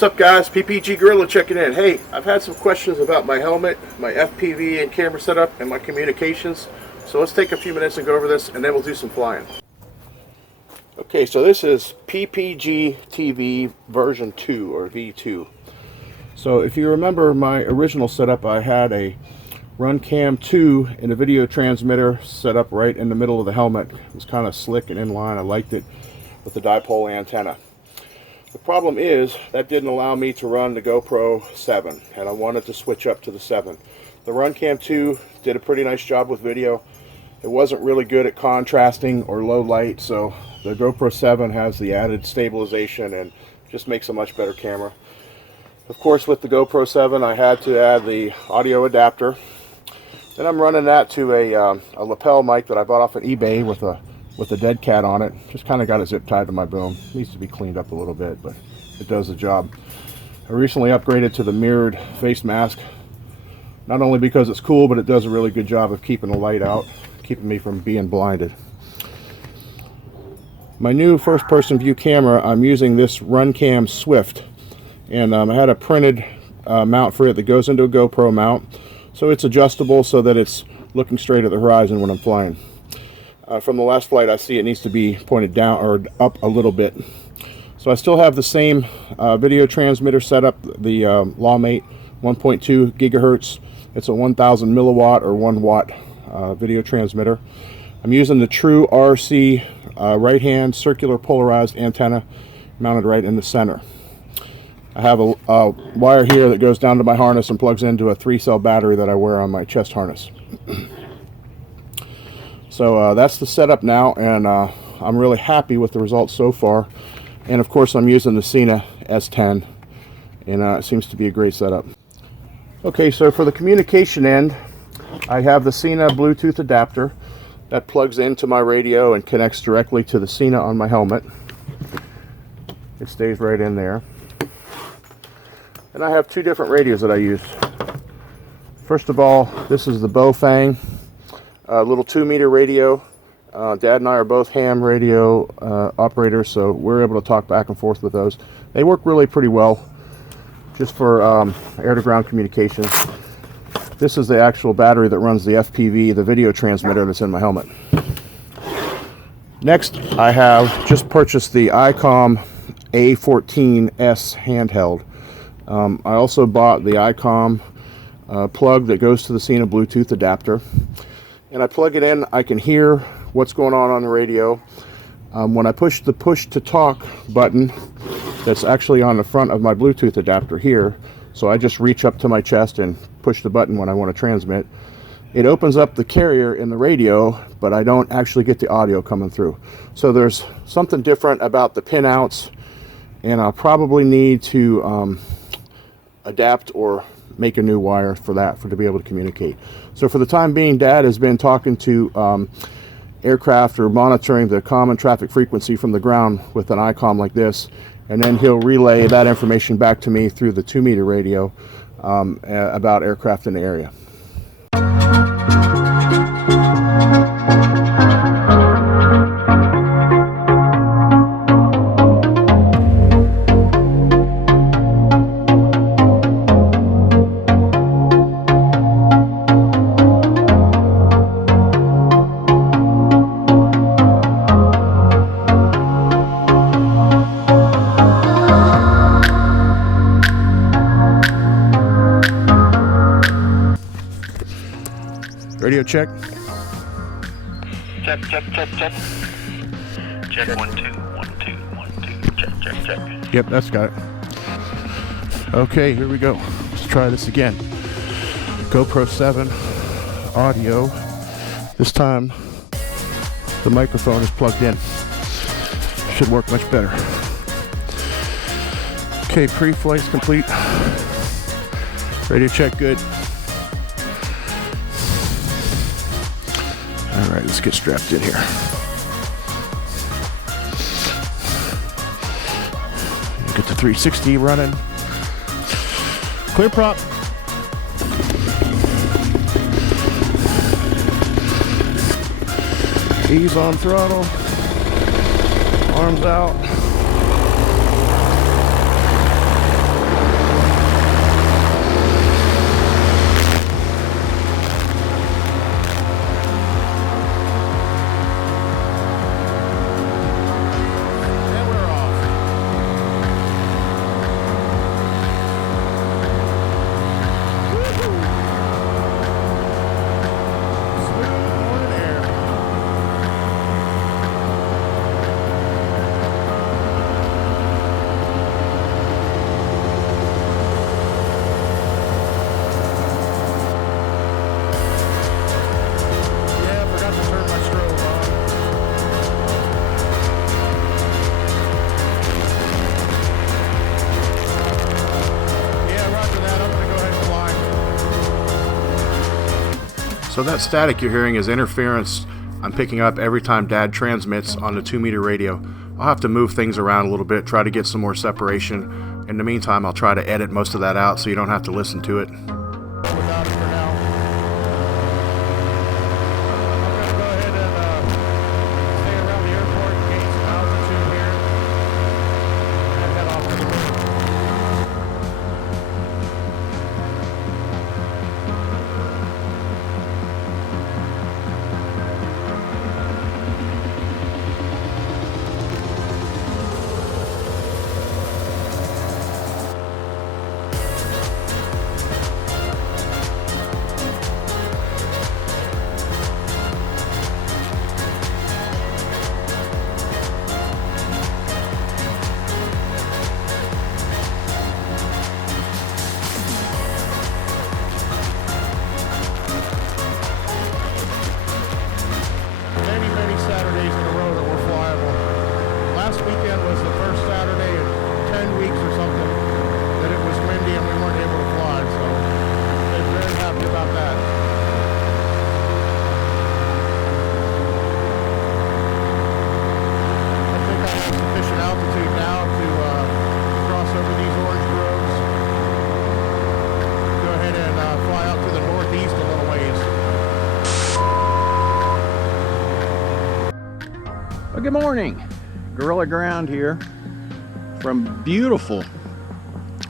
What's up guys, PPG Gorilla checking in. Hey, I've had some questions about my helmet, my FPV and camera setup, and my communications. So let's take a few minutes and go over this, and then we'll do some flying. Okay, so this is PPG TV version 2 or V2. So if you remember my original setup, I had a Runcam 2 and a video transmitter set up right in the middle of the helmet. It was kind of slick and in line. I liked it with the dipole antenna. The problem is that didn't allow me to run the GoPro 7, and I wanted to switch up to the 7. The Runcam 2 did a pretty nice job with video. It wasn't really good at contrasting or low light, so the GoPro 7 has the added stabilization and just makes a much better camera. Of course, with the GoPro 7, I had to add the audio adapter. Then I'm running that to a lapel mic that I bought off of eBay with a dead cat on it. Just kind of got it zip tied to my boom. It needs to be cleaned up a little bit, but it does the job. I recently upgraded to the mirrored face mask, not only because it's cool, but it does a really good job of keeping the light out, keeping me from being blinded. My new first-person view camera, I'm using this Runcam Swift, and I had a printed mount for it that goes into a GoPro mount, so it's adjustable so that it's looking straight at the horizon when I'm flying. From the last flight, I see it needs to be pointed down or up a little bit. So I still have the same video transmitter set up, the Lawmate 1.2 gigahertz. It's a 1000 milliwatt or 1 watt video transmitter. I'm using the True RC right-hand circular polarized antenna mounted right in the center. I have a wire here that goes down to my harness and plugs into a 3-cell battery that I wear on my chest harness. So that's the setup now, and I'm really happy with the results so far. And of course I'm using the Sena S10, and it seems to be a great setup. Okay, so for the communication end, I have the Sena Bluetooth adapter that plugs into my radio and connects directly to the Sena on my helmet. It stays right in there. And I have two different radios that I use. First of all, this is the Bofang little 2-meter radio. Dad and I are both ham radio operators, so we're able to talk back and forth with those. They work really pretty well just for air-to-ground communications. This is the actual battery that runs the FPV, the video transmitter that's in my helmet. Next, I have just purchased the ICOM A14S handheld. I also bought the ICOM plug that goes to the Sena Bluetooth adapter. And I plug it in, I can hear what's going on the radio. When I push the push to talk button, that's actually on the front of my Bluetooth adapter here, so I just reach up to my chest and push the button when I want to transmit. It opens up the carrier in the radio, but I don't actually get the audio coming through. So there's something different about the pinouts, and I'll probably need to adapt or make a new wire for that to be able to communicate. So for the time being, Dad has been talking to aircraft or monitoring the common traffic frequency from the ground with an ICOM like this, and then he'll relay that information back to me through the 2-meter radio about aircraft in the area. Radio check. Check. Check 1 2 1 2 1 2. Check. Yep, that's got it. Okay, here we go. Let's try this again. GoPro 7 audio. This time the microphone is plugged in. Should work much better. Okay, pre-flight's complete. Radio check good. Alright, let's get strapped in here. Get the 360 running. Clear prop. Ease on throttle. Arms out. So that static you're hearing is interference I'm picking up every time Dad transmits on the 2-meter radio. I'll have to move things around a little bit, try to get some more separation. In the meantime, I'll try to edit most of that out so you don't have to listen to it. Without it for now. I'm going to go ahead and stay around the airport, gain some altitude here, and head off to the road. Many Saturdays in a row that we're flyable. Last weekend was the first Saturday in 10 weeks or something that it was windy and we weren't able to fly, so they're very happy about that. I think I have sufficient altitude now to cross over these orange groves. Go ahead and fly out to the northeast a little ways. Well, good morning. Gorilla Ground here from beautiful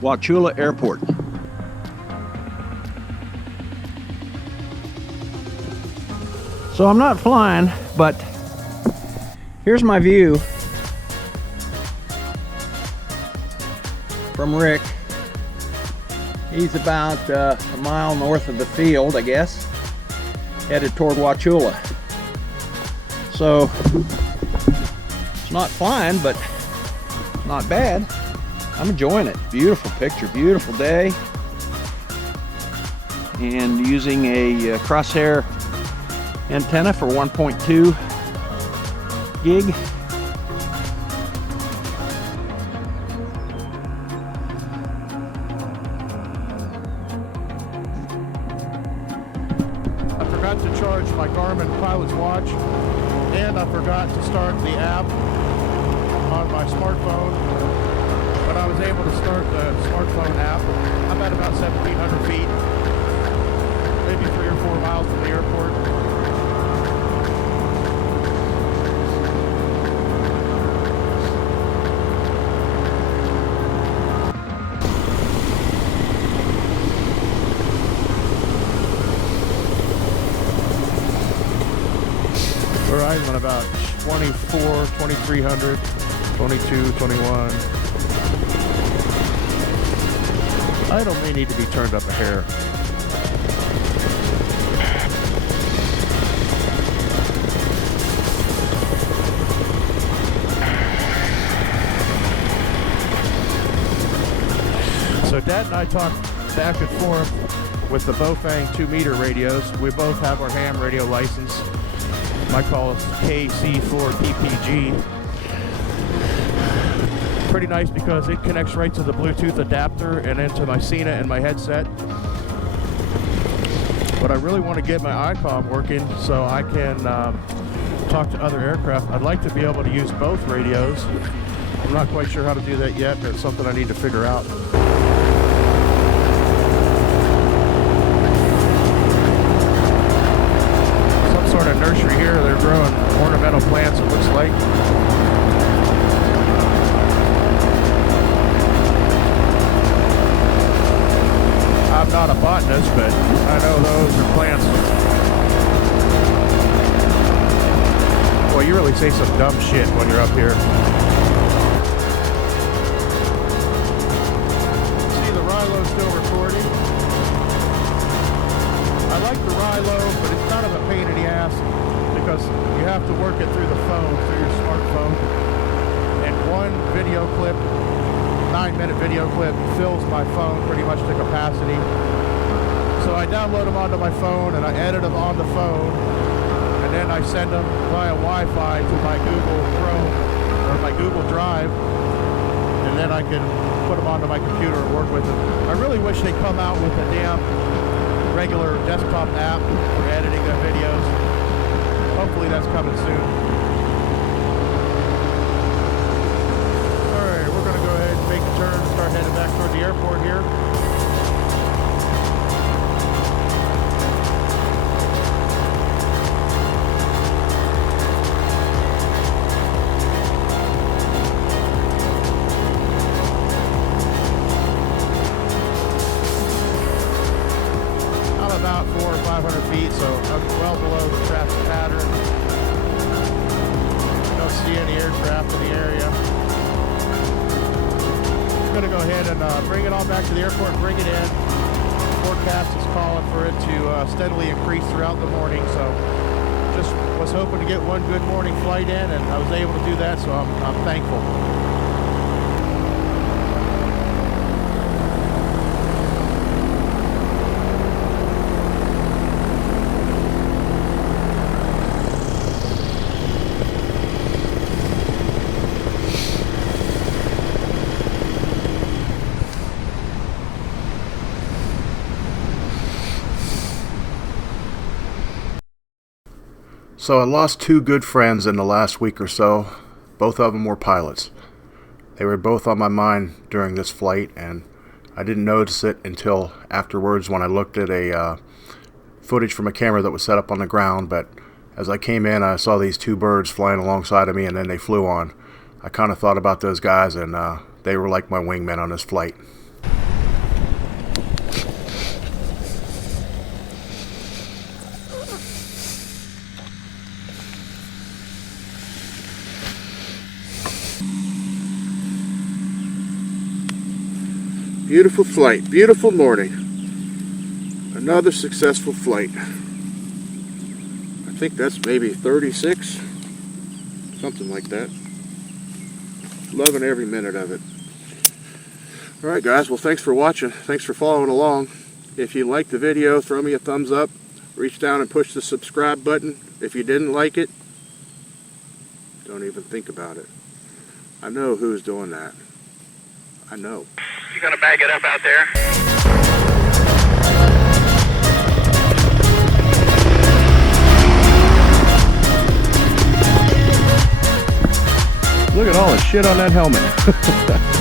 Wauchula Airport. So I'm not flying, but here's my view from Rick. He's about a mile north of the field, I guess, headed toward Wauchula. So it's not flying, but not bad. I'm enjoying it. Beautiful picture, beautiful day. And using a crosshair antenna for 1.2 gig. I forgot to charge my Garmin pilot's watch, and I forgot to start the app on my smartphone, but I was able to start the smartphone app. I'm at about 1,700 feet, maybe 3 or 4 miles from the airport. We're riding on about 24, 2,300, 22, 21. Idle may need to be turned up a hair. So Dad and I talked back and forth with the Bofang 2-meter radios. We both have our ham radio license. My call is KC4 PPG. Pretty nice because it connects right to the Bluetooth adapter and into my Cena and my headset. But I really want to get my ICOM working so I can talk to other aircraft. I'd like to be able to use both radios. I'm not quite sure how to do that yet, but it's something I need to figure out. Sort of nursery here. They're growing ornamental plants, it looks like. I'm not a botanist, but I know those are plants. Boy, you really say some dumb shit when you're up here. See, the Rilo still recording. I like the Rilo, but it's kind of a pain in the ass because you have to work it through the phone, through your smartphone. And one video clip, 9-minute video clip, fills my phone pretty much to capacity. So I download them onto my phone and I edit them on the phone, and then I send them via Wi-Fi to my Google Chrome or my Google Drive, and then I can put them onto my computer and work with them. I really wish they'd come out with a damn regular desktop app for editing the videos. Hopefully that's coming soon. Alright, we're going to go ahead and make a turn and start heading back toward the airport here. About 400 or 500 feet, so well below the traffic pattern. Don't see any aircraft in the area. I'm going to go ahead and bring it on back to the airport, bring it in. Forecast is calling for it to steadily increase throughout the morning, so just was hoping to get one good morning flight in, and I was able to do that, so I'm thankful. So I lost two good friends in the last week or so. Both of them were pilots. They were both on my mind during this flight, and I didn't notice it until afterwards when I looked at a footage from a camera that was set up on the ground. But as I came in, I saw these two birds flying alongside of me, and then they flew on. I kind of thought about those guys, and they were like my wingmen on this flight. Beautiful flight, beautiful morning. Another successful flight. I think that's maybe 36, something like that. Loving every minute of it. Alright guys, well thanks for watching. Thanks for following along. If you liked the video, throw me a thumbs up. Reach down and push the subscribe button. If you didn't like it, don't even think about it. I know who's doing that. I know. You gonna bag it up out there? Look at all the shit on that helmet.